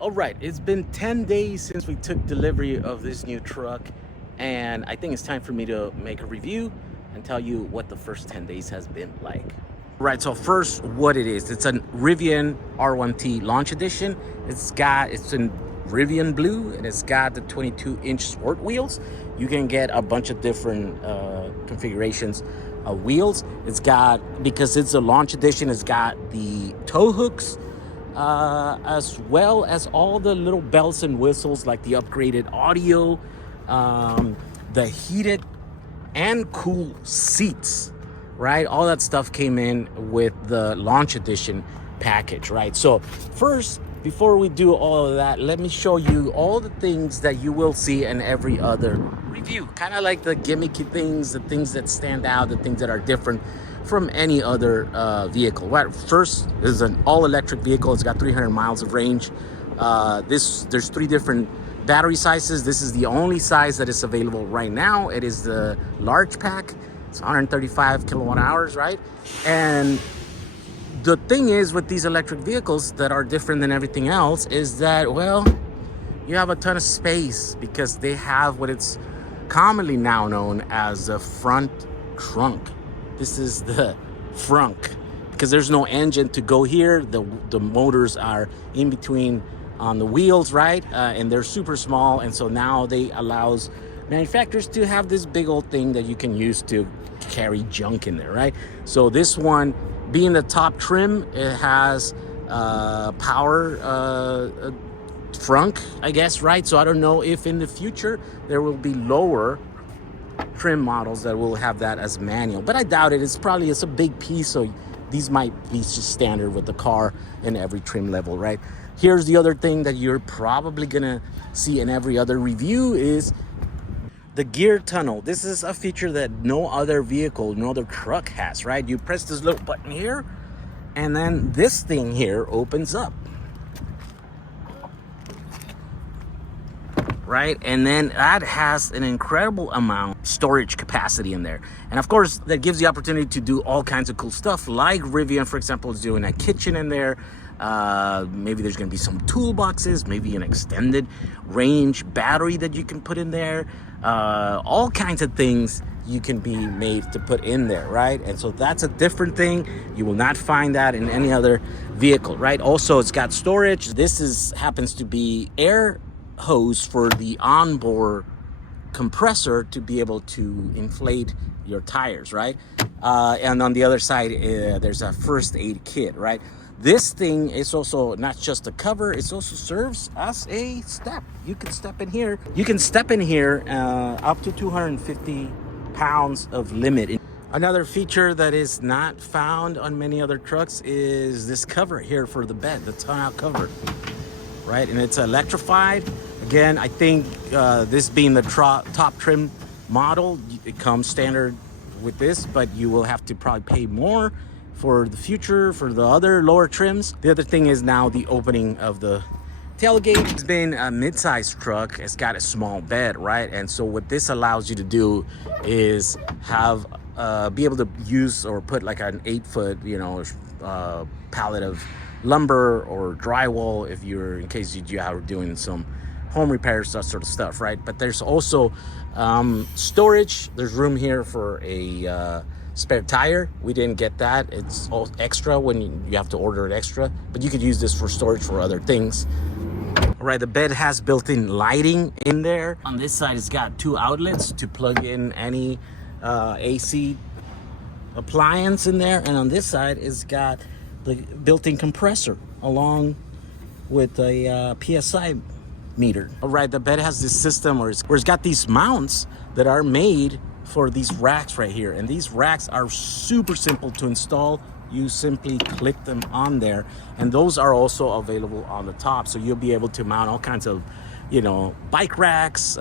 All right, it's been 10 days since we took delivery of this new truck, and I think it's time for me to make a review and tell you what the first 10 days has been like. Right, so first, what it is. It's a Rivian R1T launch edition. It's in Rivian blue, and it's got the 22-inch sport wheels. You can get a bunch of different configurations of wheels. It's got, because it's a launch edition, it's got the tow hooks, as well as all the little bells and whistles like the upgraded audio, the heated and cool seats, right? All that stuff came in with the launch edition package, right? So first, before we do all of that, let me show you all the things that you will see in every other review. Kind of like the gimmicky things, the things that stand out, the things that are different from any other vehicle. Right, first is an all-electric vehicle. It's got 300 miles of range. There's 3 different battery sizes. This is the only size that is available right now. It is the large pack. It's 135 kilowatt hours, right? And the thing is with these electric vehicles that are different than everything else is that, well, you have a ton of space because they have what it's commonly now known as a front trunk. This is the Frunk, because there's no engine to go here. The motors are in between on the wheels, right? And they're super small, and so now they allows manufacturers to have this big old thing that you can use to carry junk in there, right? So this one, being the top trim, it has power frunk, I guess, right? So I don't know if in the future there will be lower trim models that will have that as manual, but I doubt it. It's a big piece, so these might be just standard with the car in every trim level, right? Here's the other thing that you're probably gonna see in every other review is the gear tunnel. This is a feature that no other vehicle, no other truck has, right? You press this little button here, and then this thing here opens up, right? And then that has an incredible amount of storage capacity in there. And of course, that gives the opportunity to do all kinds of cool stuff, like Rivian, for example, is doing a kitchen in there. Maybe there's gonna be some toolboxes, maybe an extended range battery that you can put in there. All kinds of things you can be made to put in there, right? And so that's a different thing. You will not find that in any other vehicle, right? Also, it's got storage. This happens to be air hose for the onboard compressor to be able to inflate your tires, right? And on the other side, there's a first aid kit, right? This thing is also not just a cover, it also serves as a step. You can step in here. You can step in here up to 250 pounds of limit. Another feature that is not found on many other trucks is this cover here for the bed, the tonneau cover, right? And it's electrified. Again, I think this being the top trim model, it comes standard with this, but you will have to probably pay more for the future for the other lower trims. The other thing is now the opening of the tailgate. It's been a mid-sized truck. It's got a small bed, right? And so what this allows you to do is have be able to use or put like an 8-foot, pallet of lumber or drywall if you're, in case you are doing some home repairs, that sort of stuff, right? But there's also storage. There's room here for a spare tire. We didn't get that. It's all extra when you have to order it extra, but you could use this for storage for other things. All right, the bed has built-in lighting in there. On this side, it's got 2 outlets to plug in any AC appliance in there, and on this side, it's got the built-in compressor along with a PSI meter. All right, the bed has this system where it's got these mounts that are made for these racks right here, and these racks are super simple to install. You simply click them on there, and those are also available on the top, so you'll be able to mount all kinds of bike racks,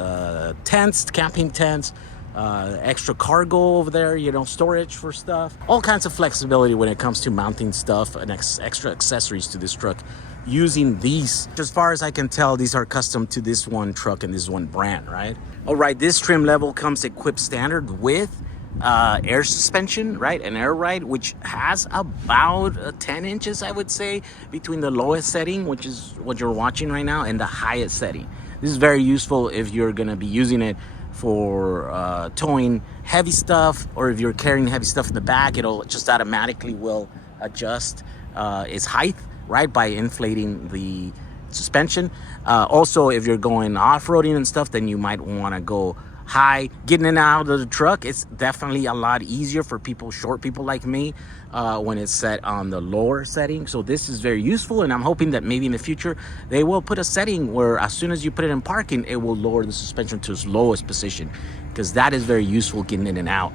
tents, camping tents, extra cargo over there, storage for stuff, all kinds of flexibility when it comes to mounting stuff and extra accessories to this truck using these. As far as I can tell, these are custom to this one truck and this one brand, right? All right, this trim level comes equipped standard with air suspension, right? An air ride, which has about 10 inches, I would say, between the lowest setting, which is what you're watching right now, and the highest setting. This is very useful if you're going to be using it for towing heavy stuff, or if you're carrying heavy stuff in the back, it'll just automatically will adjust its height, right, by inflating the suspension. Also, if you're going off-roading and stuff, then you might want to go high. Getting in and out of the truck, it's definitely a lot easier for people, short people like me, when it's set on the lower setting. So this is very useful, and I'm hoping that maybe in the future they will put a setting where as soon as you put it in parking, it will lower the suspension to its lowest position, because that is very useful getting in and out.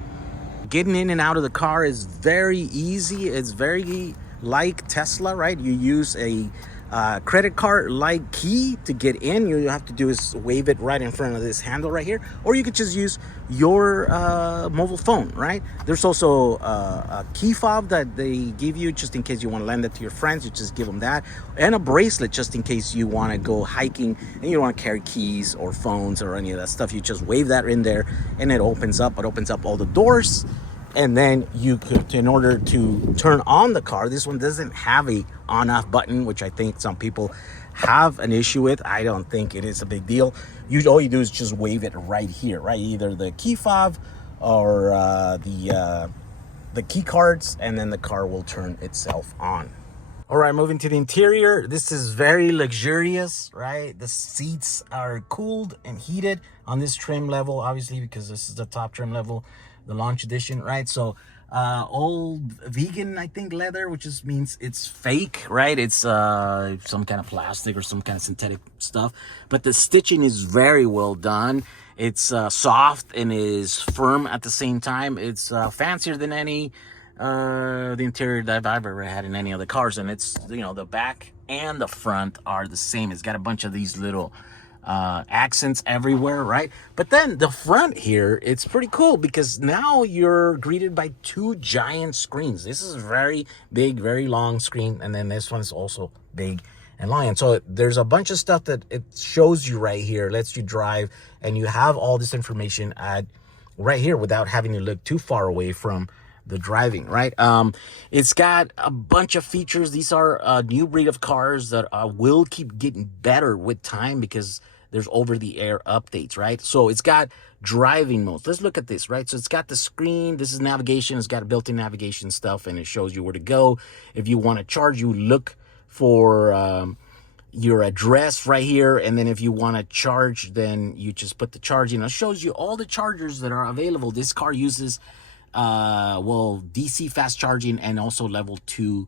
Getting in and out of the car is very easy. It's very like Tesla, right? You use a credit card like key to get in. You have to do is wave it right in front of this handle right here, or you could just use your mobile phone, right? There's also a key fob that they give you just in case you want to lend it to your friends. You just give them that, and a bracelet just in case you want to go hiking and you don't want to carry keys or phones or any of that stuff. You just wave that in there and it opens up. It opens up all the doors. And then you could, in order to turn on the car, this one doesn't have a on-off button, which I think some people have an issue with. I don't think it is a big deal. All you do is just wave it right here, right? Either the key fob or the key cards, and then the car will turn itself on. All right, moving to the interior. This is very luxurious, right? The seats are cooled and heated on this trim level, obviously, because this is the top trim level, the launch edition, right? So old vegan, I think, leather, which just means it's fake, right? It's some kind of plastic or some kind of synthetic stuff, but the stitching is very well done. It's soft and is firm at the same time. It's fancier than any the interior that I've ever had in any other cars, and it's, you know, the back and the front are the same. It's got a bunch of these little accents everywhere, right? But then the front here, it's pretty cool because now you're greeted by two giant screens. This is a very big, very long screen, and then this one is also big and long. And so there's a bunch of stuff that it shows you right here, lets you drive, and you have all this information at right here without having to look too far away from the driving, right? It's got a bunch of features. These are a new breed of cars that will keep getting better with time because there's over-the-air updates, right? So it's got driving modes. Let's look at this, right? So it's got the screen. This is navigation. It's got built-in navigation stuff, and it shows you where to go. If you want to charge, you look for your address right here, and then if you want to charge, then you just put the charging. It shows you all the chargers that are available. This car uses DC fast charging and also level 2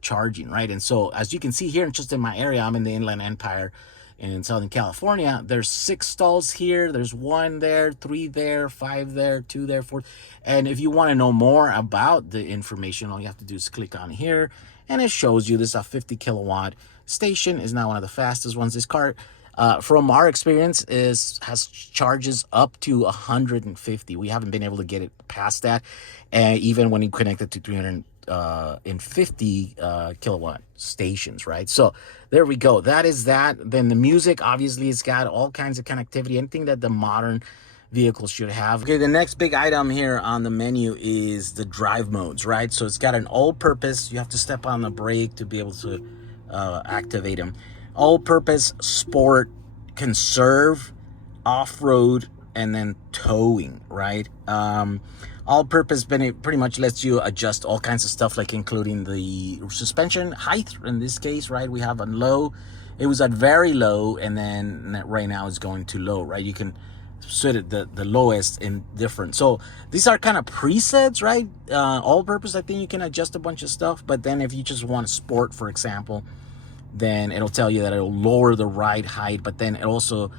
charging, right? And so as you can see here, just in my area, I'm in the Inland Empire in Southern California. There's 6 stalls here. There's 1 there, 3 there, 5 there, 2 there, 4. And if you want to know more about the information, all you have to do is click on here, and it shows you this is a 50 kilowatt station. Is now one of the fastest ones. This car, from our experience, has charges up to 150. We haven't been able to get it past that, and even when you connect it to 350 kilowatt stations, right? So there we go. That is that. Then the music, obviously, it's got all kinds of connectivity, anything that the modern vehicles should have. Okay, the next big item here on the menu is the drive modes, right? So it's got an all-purpose. You have to step on the brake to be able to activate them. All-purpose, sport, conserve, off-road, and then towing, right? All-purpose pretty much lets you adjust all kinds of stuff, like including the suspension height. In this case, right, we have on low. It was at very low, and then right now it's going to low, right? You can set it the lowest in different. So these are kind of presets, right? All-purpose, I think you can adjust a bunch of stuff, but then if you just want sport, for example, then it'll tell you that it'll lower the ride height, but then it also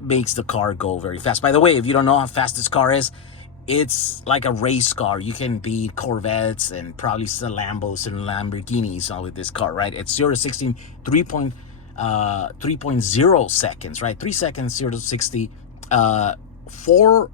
makes the car go very fast. By the way, if you don't know how fast this car is, it's like a race car. You can beat Corvettes and probably some Lambos and Lamborghinis with this car, right? It's 0 to 60 3.0 seconds, right? 3 seconds, 0 to 60. 4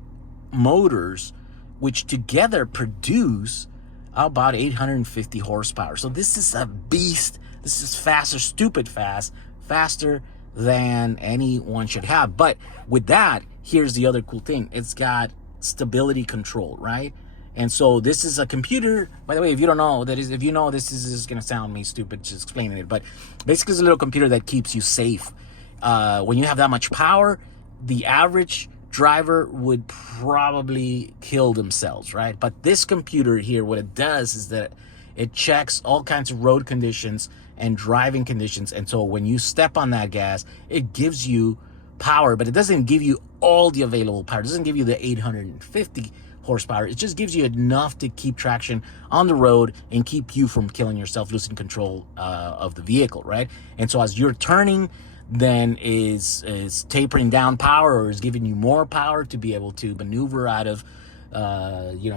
motors, which together produce about 850 horsepower. So this is a beast. This is faster, stupid fast, faster than anyone should have. But with that, here's the other cool thing. It's got stability control, right? And so this is a computer, by the way, if you don't know, that is, if you know, this is going to sound me stupid just explaining it, but basically it's a little computer that keeps you safe. When you have that much power, the average driver would probably kill themselves, right? But this computer here, what it does is that it checks all kinds of road conditions and driving conditions. And so when you step on that gas, it gives you power, but it doesn't give you all the available power. It doesn't give you the 850 horsepower. It just gives you enough to keep traction on the road and keep you from killing yourself, losing control of the vehicle, right? And so as you're turning, then is tapering down power, or is giving you more power to be able to maneuver out of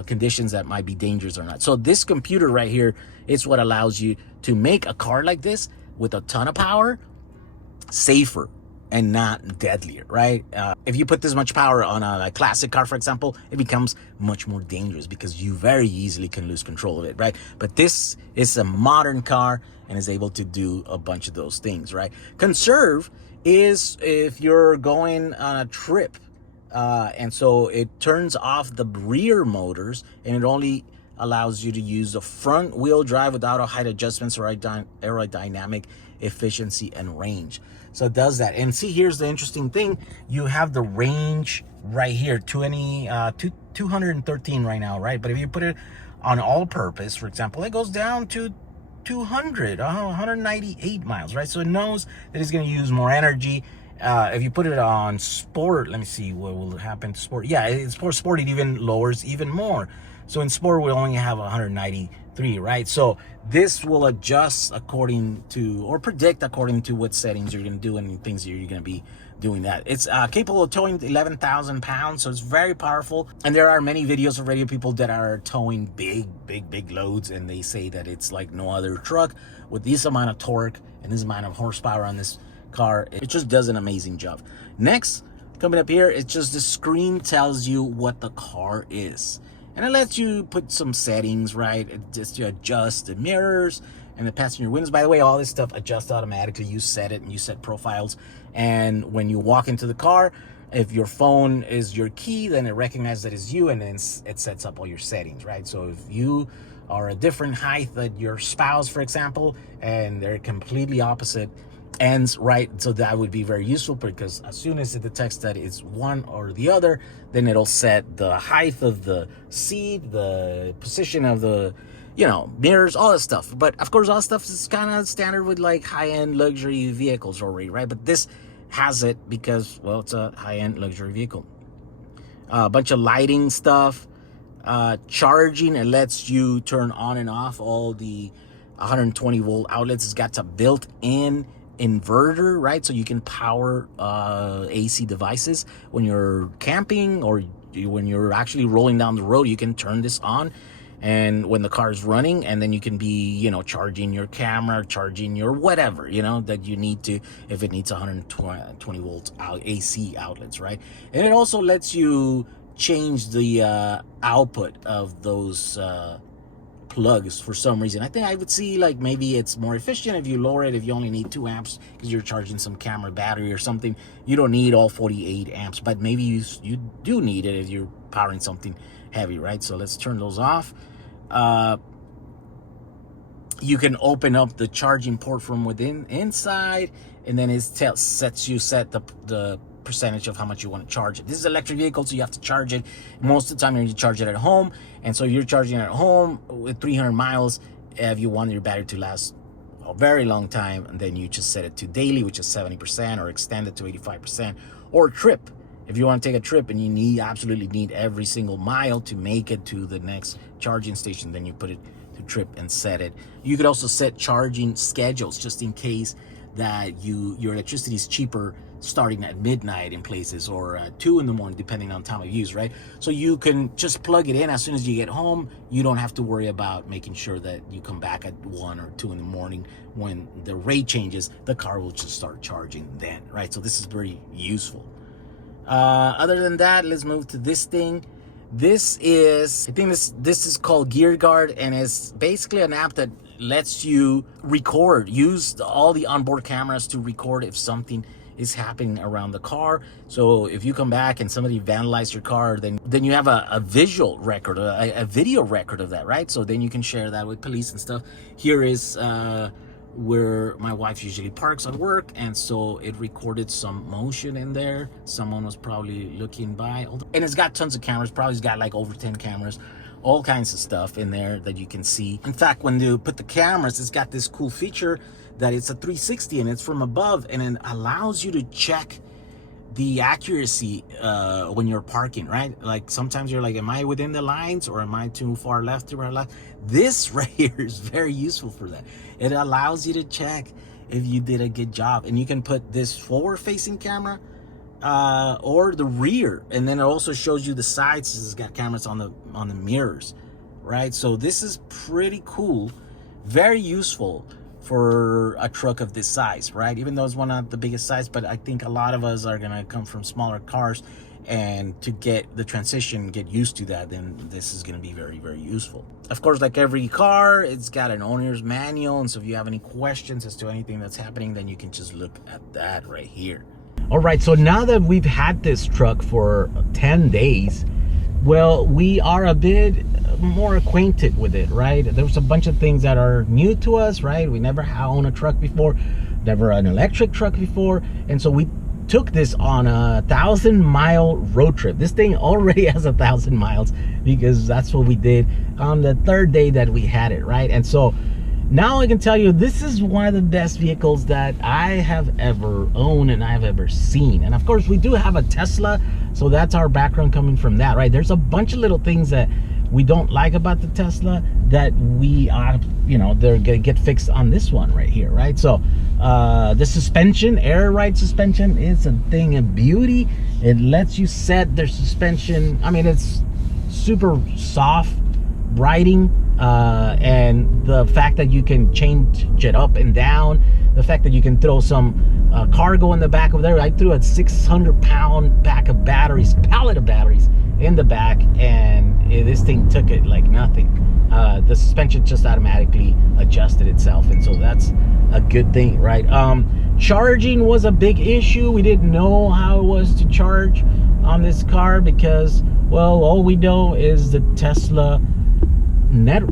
conditions that might be dangerous or not. So this computer right here is what allows you to make a car like this with a ton of power safer and not deadlier, right? If you put this much power on a classic car, for example, it becomes much more dangerous because you very easily can lose control of it, right? But this is a modern car and is able to do a bunch of those things, right? Conserve is if you're going on a trip, and so it turns off the rear motors and it only allows you to use the front wheel drive without a height adjustments or aerodynamic efficiency and range. So it does that. And see, here's the interesting thing. You have the range right here, 213 right now, right? But if you put it on all purpose, for example, it goes down to 198 miles, right? So it knows that it's going to use more energy. If you put it on sport, let me see what will happen to sport. Yeah, it's for sport, it even lowers even more. So in sport, we only have 193, right? So this will adjust according to, or predict according to what settings you're going to do and things you're going to be doing that. It's capable of towing 11,000 pounds, so it's very powerful. And there are many videos of radio people that are towing big loads, and they say that it's like no other truck with this amount of torque and this amount of horsepower on this car. It just does an amazing job. Next, coming up here, it's just the screen tells you what the car is. And it lets you put some settings, right? It just you adjust the mirrors and the passenger windows. By the way, all this stuff adjusts automatically. You set it and you set profiles. And when you walk into the car, if your phone is your key, then it recognizes that it's you, and then it sets up all your settings, right? So if you are a different height than your spouse, for example, and they're completely opposite ends, right? So that would be very useful, because as soon as it detects that it's one or the other, then it'll set the height of the seat, the position of the, mirrors, all that stuff. But of course, all that stuff is kind of standard with like high-end luxury vehicles already, right? But this has it because, well, it's a high-end luxury vehicle. A bunch of lighting stuff, charging. It lets you turn on and off all the 120 volt outlets. It's got a built-in inverter, right? So you can power AC devices when you're camping, or when you're actually rolling down the road. You can turn this on, and when the car is running, and then you can be, charging your camera, charging your whatever, that you need to, if it needs 120 volts AC outlets, right? And it also lets you change the output of those plugs for some reason. I think I would see like maybe it's more efficient if you lower it, if you only need 2 amps because you're charging some camera battery or something. You don't need all 48 amps, but maybe you do need it if you're powering something heavy, right? So let's turn those off. You can open up the charging port from inside, and then it set the percentage of how much you want to charge it. This is an electric vehicle, so you have to charge it. Most of the time you're going to charge it at home, and so you're charging it at home with 300 miles. If you want your battery to last a very long time, and then you just set it to daily, which is 70%, or extend it to 85%, or trip. If you want to take a trip and you absolutely need every single mile to make it to the next charging station, then you put it to trip and set it. You could also set charging schedules just in case that your electricity is cheaper starting at midnight in places, or 2 in the morning, depending on time of use, right? So you can just plug it in as soon as you get home. You don't have to worry about making sure that you come back at 1 or 2 in the morning. When the rate changes, the car will just start charging then, right? So this is very useful. Other than that, let's move to this thing. This is, I think this is called Gear Guard, and it's basically an app that lets you record, use all the onboard cameras to record if something is happening around the car. So if you come back and somebody vandalized your car, then you have a visual record, a video record of that, right? So then you can share that with police and stuff. Here is where my wife usually parks at work, and so it recorded some motion in there. Someone was probably looking by, and it's got tons of cameras. Probably it's got like over 10 cameras, all kinds of stuff in there that you can see. In fact, when you put the cameras, it's got this cool feature that it's a 360 and it's from above, and it allows you to check the accuracy when you're parking, right? Like sometimes you're like, am I within the lines or am I too far left or left? This right here is very useful for that. It allows you to check if you did a good job, and you can put this forward facing camera or the rear, and then it also shows you the sides. It's got cameras on the mirrors, right? So this is pretty cool, very useful for a truck of this size, right? Even though it's one of the biggest size, but I think a lot of us are gonna come from smaller cars, and to get the transition, get used to that, then this is gonna be very, very useful. Of course, like every car, it's got an owner's manual, and so if you have any questions as to anything that's happening, then you can just look at that right here. All right, so now that we've had this truck for 10 days, well, we are a bit more acquainted with it, right? There's a bunch of things that are new to us, right? We never owned a truck before, never an electric truck before, and so we took this on a 1,000-mile road trip. This thing already has 1,000 miles because that's what we did on the third day that we had it, right? And so now I can tell you, this is one of the best vehicles that I have ever owned and I've ever seen. And of course, we do have a Tesla, so that's our background coming from that, right? There's a bunch of little things that we don't like about the Tesla that we are, you know, they're gonna get fixed on this one right here, right? So the suspension, air ride suspension, is a thing of beauty. It lets you set their suspension. I mean, it's super soft riding, and the fact that you can change it up and down, the fact that you can throw some cargo in the back of there. I threw a 600-pound pack of batteries, pallet of batteries in the back, and this thing took it like nothing. The suspension just automatically adjusted itself, and so that's a good thing, right? Charging was a big issue. We didn't know how it was to charge on this car because, well, all we know is the Tesla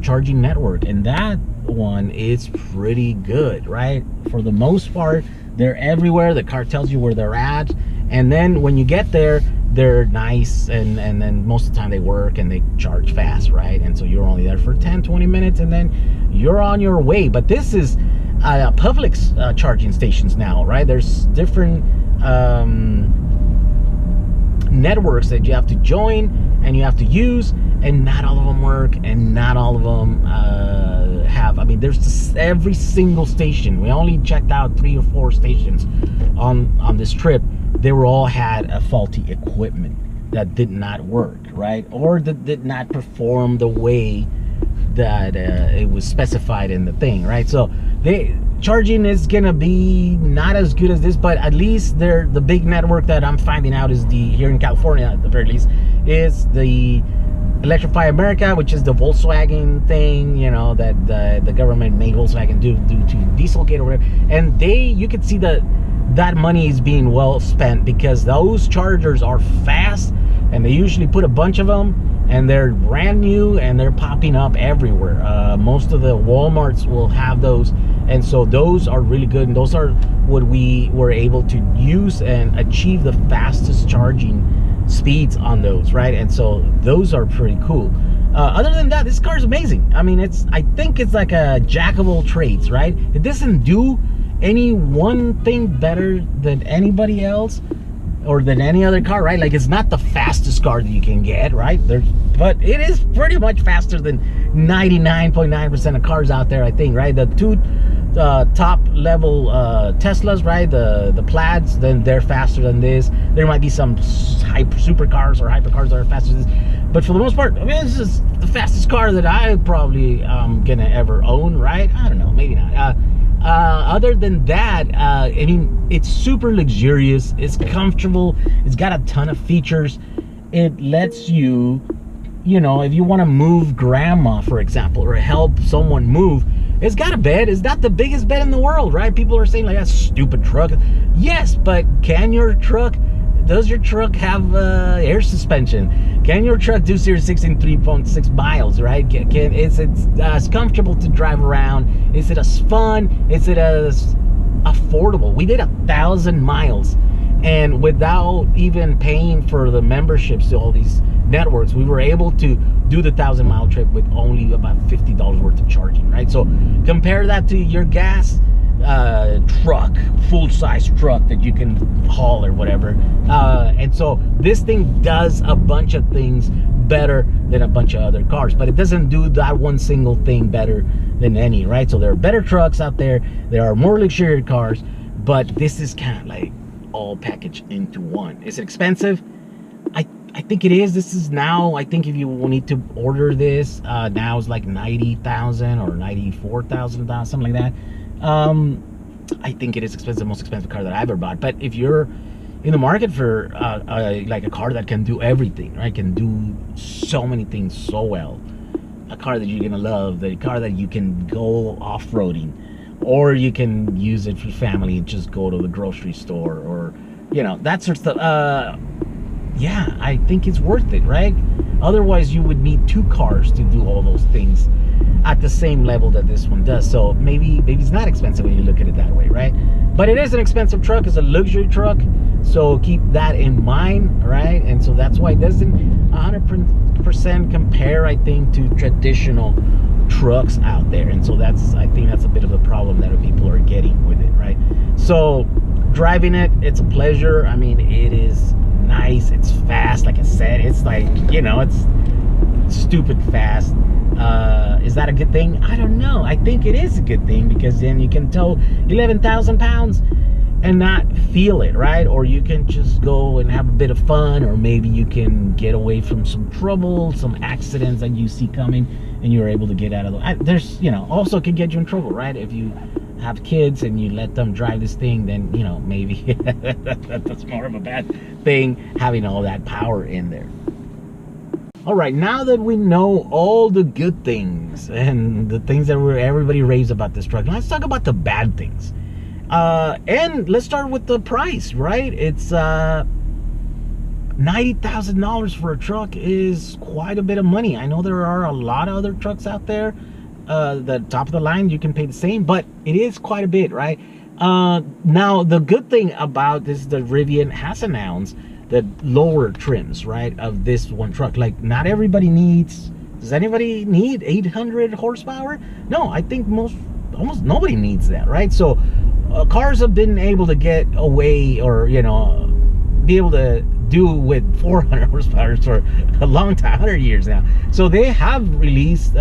charging network, and that one is pretty good, right? For the most part, they're everywhere. The car tells you where they're at, and then when you get there, they're nice, and then most of the time they work and they charge fast, right? And so you're only there for 10-20 minutes and then you're on your way. But this is Publix charging stations now, right? There's different networks that you have to join and you have to use, and not all of them work, and not all of them have, I mean, there's just every single station. We only checked out 3 or 4 stations on this trip. They were all had a faulty equipment that did not work, right? Or that did not perform the way that it was specified in the thing, right? So charging is gonna be not as good as this, but at least the big network that I'm finding out is here in California, at the very least, is the Electrify America, which is the Volkswagen thing, you know, that the government made Volkswagen do to Dieselgate or whatever. And you could see that money is being well spent, because those chargers are fast, and they usually put a bunch of them, and they're brand new, and they're popping up everywhere. Most of the Walmarts will have those, and so those are really good, and those are what we were able to use and achieve the fastest charging speeds on those, right? And so those are pretty cool. Other than that, this car is amazing. I mean, I think it's like a jack of all trades, right? It doesn't do any one thing better than anybody else or than any other car, right? Like, it's not the fastest car that you can get, right? But it is pretty much faster than 99.9% of cars out there, I think, right? The two top level Teslas, right? The Plaids, then they're faster than this. There might be some supercars or hypercars that are faster than this, but for the most part, I mean, this is the fastest car that I probably gonna ever own, right? I don't know, maybe not. Other than that, I mean, it's super luxurious, it's comfortable, it's got a ton of features. It lets you, you know, if you want to move grandma, for example, or help someone move, It's got a bed. It's not the biggest bed in the world, right? People are saying like, that's a stupid truck. Yes, but does your truck have air suspension? Can your truck do 0 to 60 in 3.6 miles, right? Is it as comfortable to drive around? Is it as fun? Is it as affordable? We did 1,000 miles, and without even paying for the memberships to all these networks, we were able to do the 1,000-mile trip with only about $50 worth of charging, right? So compare that to your gas truck, full-size truck that you can haul or whatever, and so this thing does a bunch of things better than a bunch of other cars, but it doesn't do that one single thing better than any, right? So there are better trucks out there, there are more luxurious cars, but this is kind of like all packaged into one. Is it expensive? I think it is. This is now, I think if you will need to order this, now it's like $90,000 or $94,000, something like that. I think it is expensive, most expensive car that I ever bought. But if you're in the market for like a car that can do everything, right, can do so many things so well, a car that you're gonna love, the car that you can go off-roading, or you can use it for family and just go to the grocery store, or that sort of stuff, yeah, I think it's worth it, right? Otherwise you would need 2 cars to do all those things at the same level that this one does. So maybe it's not expensive when you look at it that way, right? But it is an expensive truck. It's a luxury truck, so keep that in mind, right? And so that's why it doesn't 100% compare, I think, to traditional trucks out there. And so I think that's a bit of a problem that people are getting with it, right? So driving it, it's a pleasure. I mean, it is nice, it's fast, like I said. It's like, it's stupid fast. Is that a good thing? I don't know. I think it is a good thing, because then you can tow 11,000 pounds and not feel it, right? Or you can just go and have a bit of fun, or maybe you can get away from some trouble, some accidents that you see coming, and you're able to get out of the... There's, also can get you in trouble, right? If you have kids and you let them drive this thing, then, maybe that's more of a bad thing, having all that power in there. All right, now that we know all the good things and the things that everybody raves about this truck, let's talk about the bad things. And let's start with the price, right? It's $90,000 for a truck is quite a bit of money. I know there are a lot of other trucks out there. The top of the line, you can pay the same, but it is quite a bit, right? Now, the good thing about this, the Rivian has announced the lower trims, right, of this one truck. Like, not everybody needs... Does anybody need 800 horsepower? No, I think almost nobody needs that, right? So cars have been able to get away, or be able to do with 400 horsepower for a long time, 100 years now. So they have released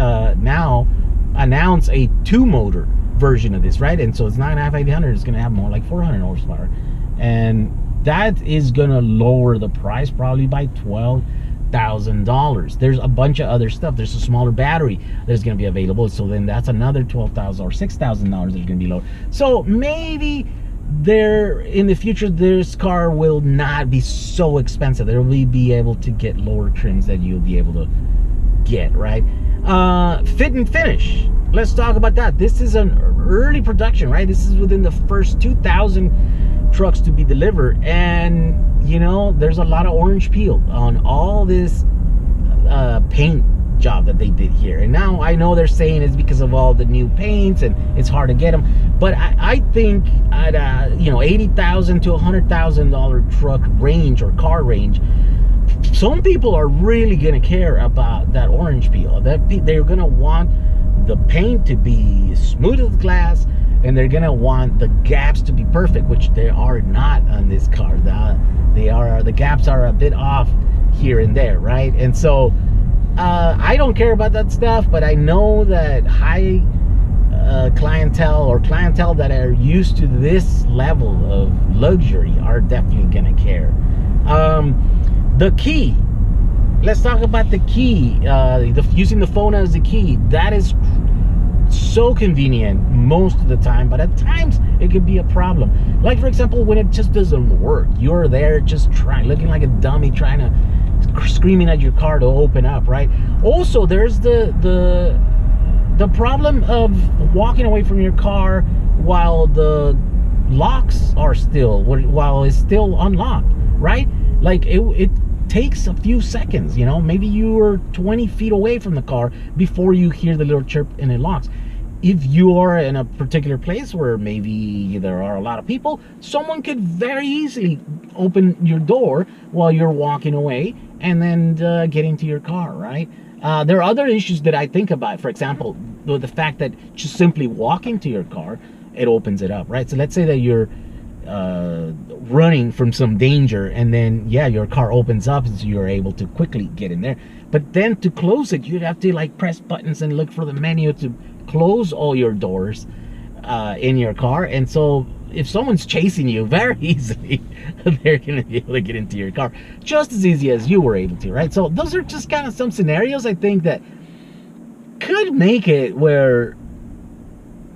announced a 2-motor version of this, right? And so it's 9.5 800. It's going to have more like 400 horsepower, and that is going to lower the price probably by $12,000. There's a bunch of other stuff. There's a smaller battery that's going to be available, so then that's another $12,000 or $6,000 that's going to be lower. So maybe in the future, this car will not be so expensive. There will be able to get lower trims that you'll be able to get, right? Fit and finish. Let's talk about that. This is an early production, right? This is within the first 2,000 trucks to be delivered, and there's a lot of orange peel on all this paint job that they did here. And now I know they're saying it's because of all the new paints and it's hard to get them, but I think at $80,000 to $100,000 truck range or car range, some people are really gonna care about that orange peel. They're gonna want the paint to be smooth as glass, and they're gonna want the gaps to be perfect, which they are not on this car. The gaps are a bit off here and there, right? And so I don't care about that stuff, but I know that high clientele, or clientele that are used to this level of luxury, are definitely gonna care. The key. Let's talk about the key. Using the phone as the key. That is so convenient most of the time, but at times it could be a problem. Like, for example, when it just doesn't work. You're there just looking like a dummy, screaming at your car to open up, right? Also, there's the the problem of walking away from your car while the locks are still, while it's still unlocked, right? Like it takes a few seconds, you know, maybe you are 20 feet away from the car before you hear the little chirp and it locks. If you are in a particular place where maybe there are a lot of people, someone could very easily open your door while you're walking away and then get into your car, right? There are other issues that I think about. For example, the fact that just simply walking to your car, it opens it up, right? So let's say that you're running from some danger, and then your car opens up, so you're able to quickly get in there. But then to close it, you'd have to like press buttons and look for the menu to close all your doors in your car. And so if someone's chasing you, very easily they're gonna be able to get into your car just as easy as you were able to, right? So those are just kind of some scenarios I think that could make it where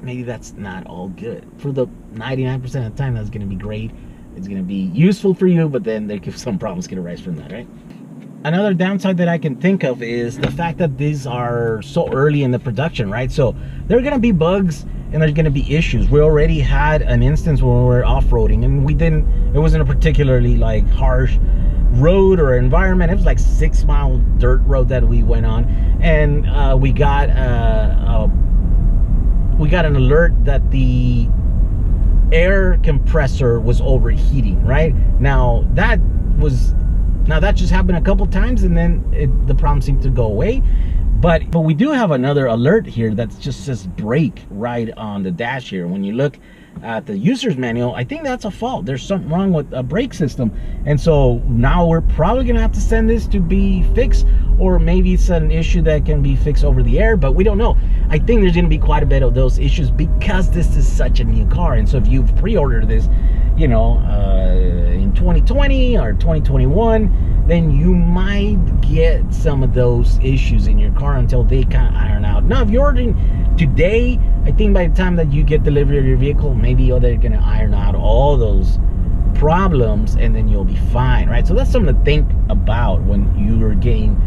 maybe that's not all good. For the 99% of the time, that's going to be great. It's going to be useful for you, but then there could some problems can arise from that, right? Another downside that I can think of is the fact that these are so early in the production, right? So there are going to be bugs and there's going to be issues. We already had an instance when we were off-roading, and it wasn't a particularly like harsh road or environment. It was like 6-mile dirt road that we went on, and we got an alert that the air compressor was overheating, right? Now that just happened a couple times, and then the problem seemed to go away. But we do have another alert here that just says brake right on the dash here. When you look at the user's manual, I think that's a fault. There's something wrong with a brake system, and so now we're probably gonna have to send this to be fixed, or maybe it's an issue that can be fixed over the air, but we don't know. I think there's gonna be quite a bit of those issues because this is such a new car. And so if you've pre-ordered this, you know, in 2020 or 2021, then you might get some of those issues in your car until they kind of iron out. Now, if you're ordering today, I think by the time that you get delivery of your vehicle, maybe they're gonna iron out all those problems, and then you'll be fine, right? So that's something to think about when you're getting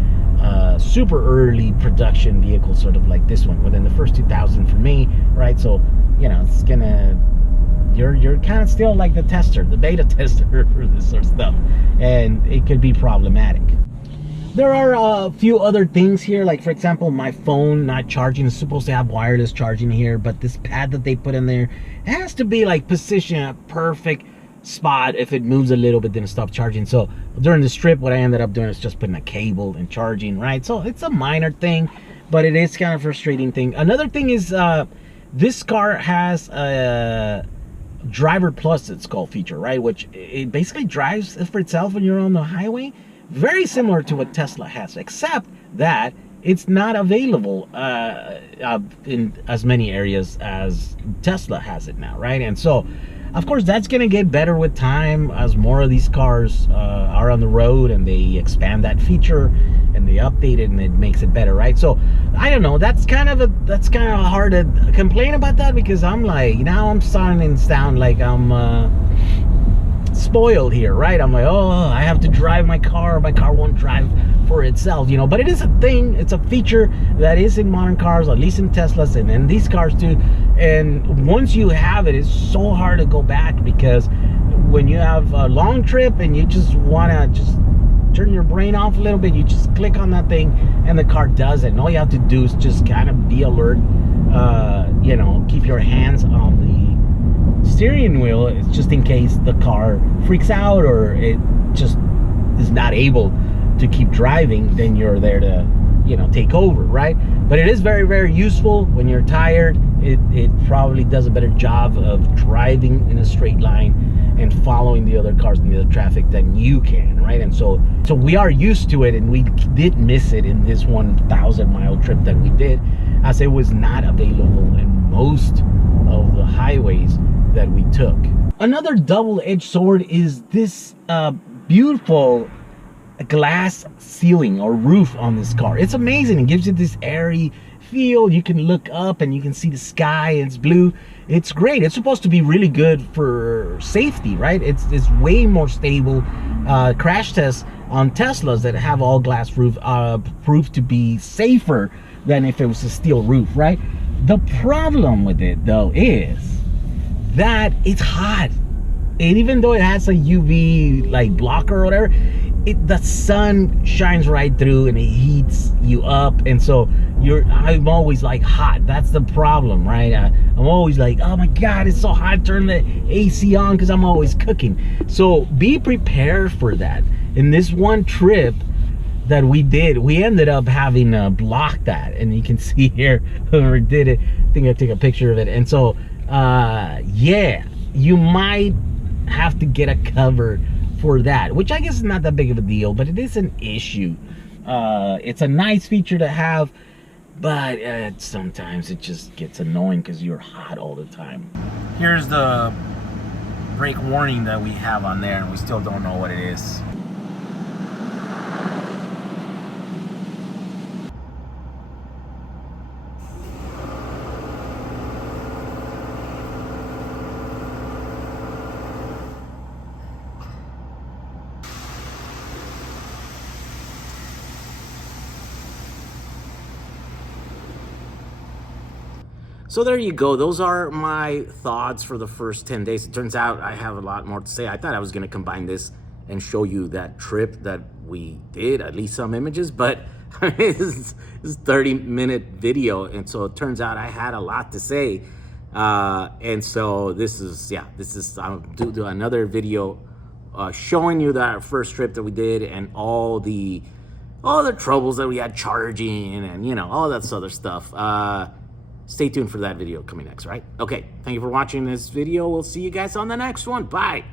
super early production vehicles, sort of like this one, within the first 2,000 for me, right? So, you know, it's gonna, you're kind of still like the tester, the beta tester for this sort of stuff, and it could be problematic. There are a few other things here, like for example, my phone not charging. Is supposed to have wireless charging here, but this pad that they put in there, it has to be like positioned at a perfect spot. If it moves a little bit, then it stops charging. So during this trip, what I ended up doing is just putting a cable and charging, right? So it's a minor thing, but it is kind of frustrating thing. Another thing is this car has a Driver Plus, it's called, feature, right? Which it basically drives for itself when you're on the highway. Very similar to what Tesla has, except that it's not available in as many areas as Tesla has it now, right? And so, of course, that's going to get better with time as more of these cars are on the road, and they expand that feature and they update it, and it makes it better, right? So I don't know. That's kind of hard to complain about that, because I'm like, now I'm starting to sound like I'm spoiled here, right? I'm like, oh, I have to drive my car won't drive for itself, you know. But it is a thing, it's a feature that is in modern cars, at least in Teslas and in these cars too. And once you have it, it's so hard to go back, because when you have a long trip and you just want to just turn your brain off a little bit, you just click on that thing and the car does it. And all you have to do is just kind of be alert, you know, keep your hands on the steering wheel. It's just in case the car freaks out or it just is not able to keep driving, then you're there to, you know, take over, right? But it is very, very useful when you're tired. It probably does a better job of driving in a straight line and following the other cars and the other traffic than you can, right? And so we are used to it, and we did miss it in this 1,000-mile trip that we did, as it was not available in most of the highways that we took. Another double-edged sword is this beautiful glass ceiling or roof on this car. It's amazing. It gives you this airy feel. You can look up and you can see the sky, and it's blue. It's great. It's supposed to be really good for safety, right? It's way more stable. Crash tests on Teslas that have all glass roof prove to be safer than if it was a steel roof, right? The problem with it though is that it's hot. And even though it has a UV like blocker or whatever, the sun shines right through and it heats you up, and so I'm always like hot. That's the problem, right? I'm always like, oh my god, it's so hot, turn the AC on, because I'm always cooking. So be prepared for that. In this one trip that we did, we ended up having to block that, and you can see here whoever did it, I think I took a picture of it. And so yeah, you might have to get a cover for that, which I guess is not that big of a deal, but it is an issue. It's a nice feature to have, but sometimes it just gets annoying because you're hot all the time. Here's the brake warning that we have on there, and we still don't know what it is. So there you go. Those are my thoughts for the first 10 days. It turns out I have a lot more to say. I thought I was going to combine this and show you that trip that we did, at least some images, but this is 30-minute video. And so it turns out I had a lot to say. And so I'll do another video showing you that first trip that we did and all the troubles that we had charging and, you know, all that other stuff. Stay tuned for that video coming next, right? Okay, thank you for watching this video. We'll see you guys on the next one. Bye.